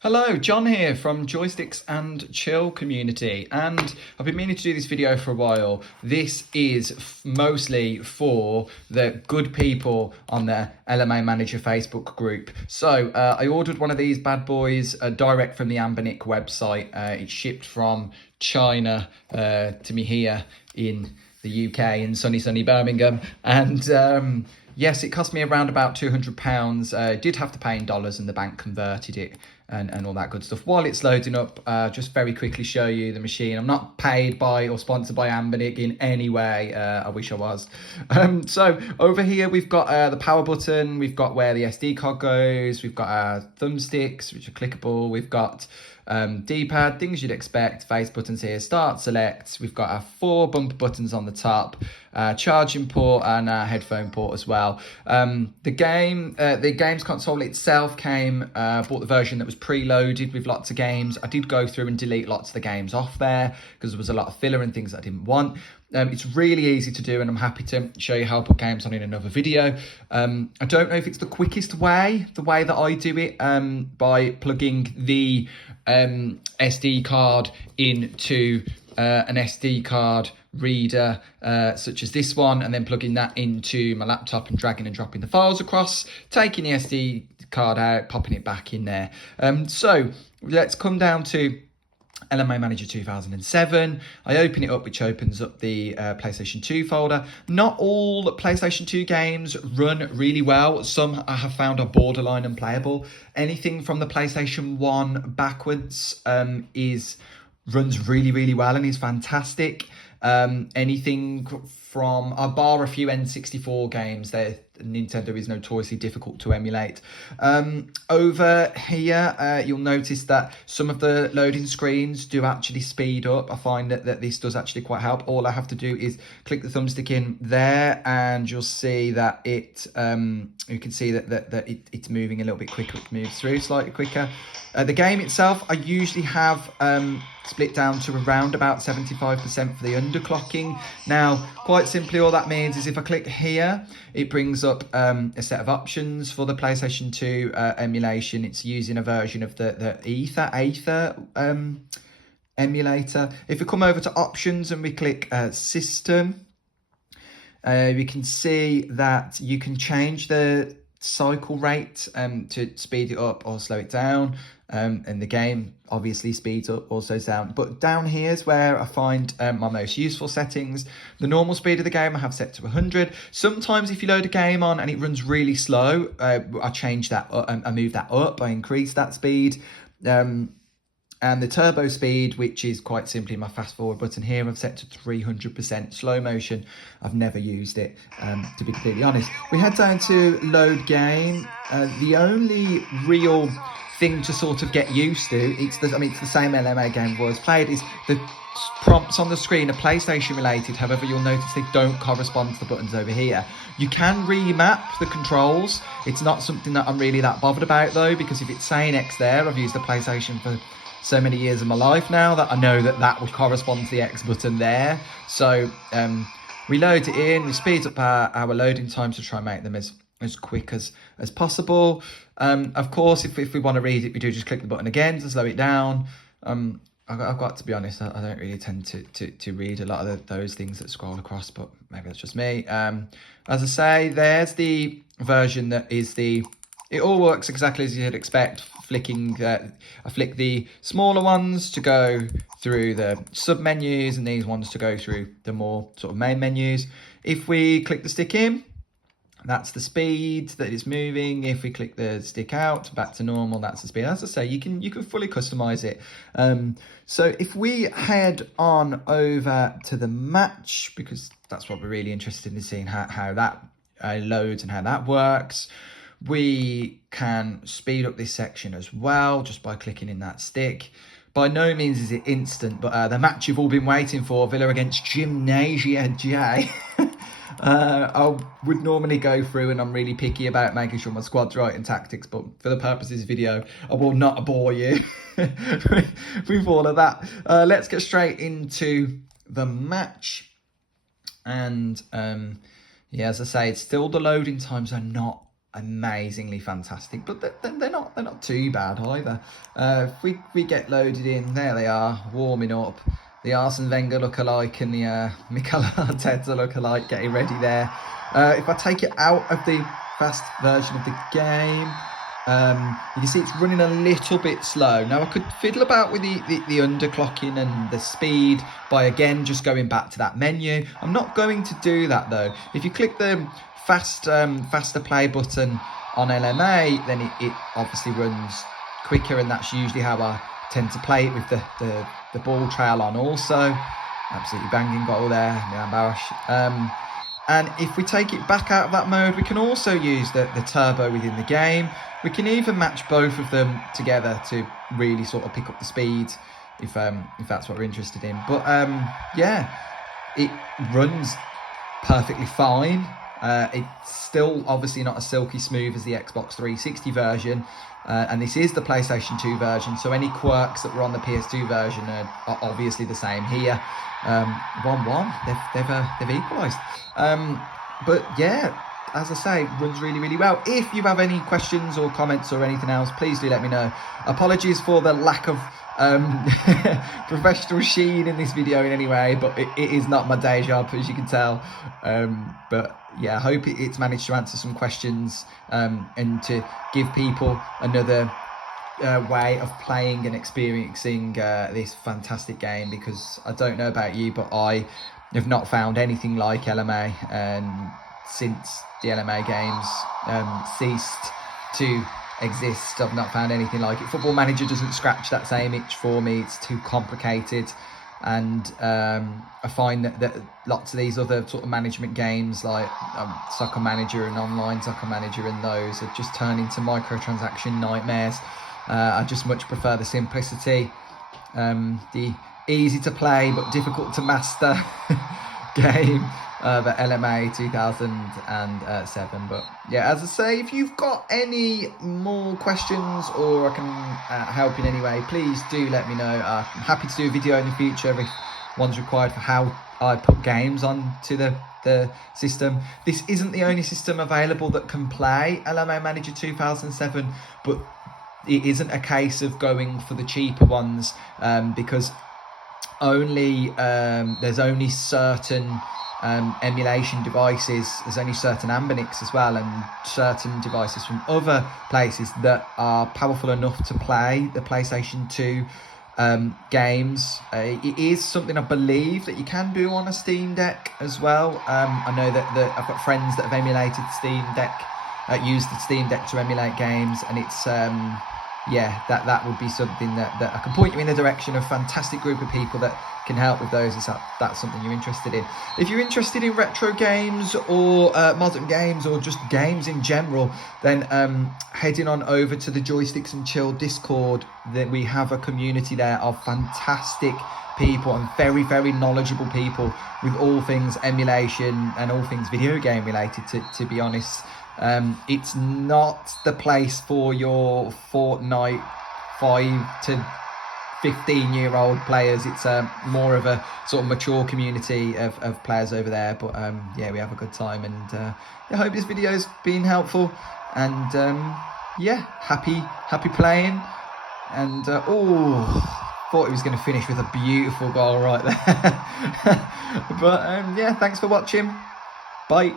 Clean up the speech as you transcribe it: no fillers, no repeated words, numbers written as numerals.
Hello, John here from Joysticks and Chill community, and I've been meaning to do this video for a while. This is mostly for the good people on the LMA Manager Facebook group. So I ordered one of these bad boys direct from the Anbernic website. It's shipped from China to me here in the UK in sunny Birmingham, and yes, it cost me around about £200. Did have to pay in dollars and the bank converted it and all that good stuff. While it's loading up, just very quickly show you the machine. I'm not paid by or sponsored by Anbernic in any way. I wish I was. So over here, we've got the power button. We've got where the SD card goes. We've got our thumbsticks, which are clickable. We've got D-pad, things you'd expect, face buttons here, start, select. We've got our 4 bumper buttons on the top, charging port and headphone port as well. The games console itself came, bought the version that was preloaded with lots of games. I did go through and delete lots of the games off there because there was a lot of filler and things that I didn't want. It's really easy to do, and I'm happy to show you how to put games on in another video. I don't know if it's the quickest way, the way that I do it, by plugging the SD card into an SD card reader such as this one, and then plugging that into my laptop and dragging and dropping the files across, taking the SD card out, popping it back in there. So let's come down to LMA Manager 2007. I open it up, which opens up the PlayStation 2 folder. Not all PlayStation 2 games run really well. Some I have found are borderline unplayable. Anything from the PlayStation 1 backwards runs really well and is fantastic. Anything from, I bar a few N64 games, Nintendo is notoriously difficult to emulate. Over here, you'll notice that some of the loading screens do actually speed up. I find that this does actually quite help. All I have to do is click the thumbstick in there, and you'll see that it, you can see that it's moving a little bit quicker. It moves through slightly quicker. The game itself, I usually have split down to around about 75% for the underclocking. Now, quite simply, all that means is if I click here, it brings up a set of options for the PlayStation 2 emulation. It's using a version of the Aether emulator. If we come over to options and we click system, we can see that you can change the cycle rate to speed it up or slow it down, and the game obviously speeds up or slows down. But down here is where I find my most useful settings. The normal speed of the game I have set to 100. Sometimes if you load a game on and it runs really slow, I change that up, I move that up, I increase that speed. And the turbo speed, which is quite simply my fast forward button here, I've set to 300%. Slow motion, I've never used it, to be completely honest. We head down to load game. The only real thing to sort of get used to, it's the same LMA game I've always played, is the prompts on the screen are PlayStation related. However, you'll notice they don't correspond to the buttons over here. You can remap the controls. It's not something that I'm really that bothered about though, because if it's saying X there, I've used the PlayStation for so many years of my life now that I know that would correspond to the X button there. So we load it in, we speed up our loading times to try and make them as quick as possible. Of course, if we want to read it, we do just click the button again to slow it down. I've got to be honest, I don't really tend to read a lot of those things that scroll across, but maybe that's just me. As I say, there's the version that is it all works exactly as you'd expect. I flick the smaller ones to go through the sub menus and these ones to go through the more sort of main menus. If we click the stick in, that's the speed that it's moving. If we click the stick out back to normal, that's the speed. As I say, you can fully customize it. So if we head on over to the match, because that's what we're really interested in seeing how that loads and how that works. We can speed up this section as well just by clicking in that stick. By no means is it instant, but the match you've all been waiting for, Villa against Gymnasia J. I would normally go through, and I'm really picky about making sure my squad's right and tactics, but for the purpose of this video, I will not bore you with all of that. Let's get straight into the match. And yeah, as I say, it's still the loading times are not amazingly fantastic, but they're not too bad either. If we get loaded in, there they are, warming up. The Arsene Wenger look-alike and the Mikel Arteta look-alike getting ready there. If I take it out of the fast version of the game, you can see it's running a little bit slow. Now I could fiddle about with the underclocking and the speed by again just going back to that menu. I'm not going to do that though. If you click the faster play button on LMA, then it obviously runs quicker, and that's usually how I tend to play it with the ball trail on also. Absolutely banging goal there, Milan Baros. And if we take it back out of that mode, we can also use the turbo within the game. We can even match both of them together to really sort of pick up the speed if that's what we're interested in. But yeah, it runs perfectly fine. It's still obviously not as silky smooth as the Xbox 360 version, and this is the PlayStation 2 version, so any quirks that were on the PS2 version are obviously the same here. 1-1, they've equalised. But yeah, as I say, runs really well. If you have any questions or comments or anything else, please do let me know. Apologies for the lack of professional sheen in this video in any way, but it is not my day job, as you can tell. But yeah, I hope it's managed to answer some questions and to give people another way of playing and experiencing this fantastic game, because I don't know about you, but I have not found anything like LMA since the LMA games ceased to exist. I've not found anything like it. Football Manager doesn't scratch that same itch for me. It's too complicated, and I find that lots of these other sort of management games like Soccer Manager and Online Soccer Manager and those have just turned into microtransaction nightmares. I just much prefer the simplicity, the easy to play but difficult to master game the LMA 2007. But yeah, as I say, if you've got any more questions or I can help in any way, please do let me know. I'm happy to do a video in the future if one's required for how I put games onto the system. This isn't the only system available that can play LMA Manager 2007, but it isn't a case of going for the cheaper ones, because there's only certain emulation devices, there's only certain Anbernics as well, and certain devices from other places that are powerful enough to play the PlayStation 2 games. It is something I believe that you can do on a Steam Deck as well. I know that I've got friends that have emulated Steam Deck, used the Steam Deck to emulate games, and it's yeah, that would be something that I can point you in the direction of a fantastic group of people that can help with those, if that's something you're interested in. If you're interested in retro games or modern games or just games in general, then heading on over to the Joysticks and Chill Discord, that we have a community there of fantastic people and very knowledgeable people with all things emulation and all things video game related, to be honest. It's not the place for your Fortnite 5 to 15-year-old players. It's more of a sort of mature community of players over there. But yeah, we have a good time, and I hope this video's been helpful, and yeah, happy playing. And thought he was going to finish with a beautiful goal right there. But yeah, thanks for watching. Bye.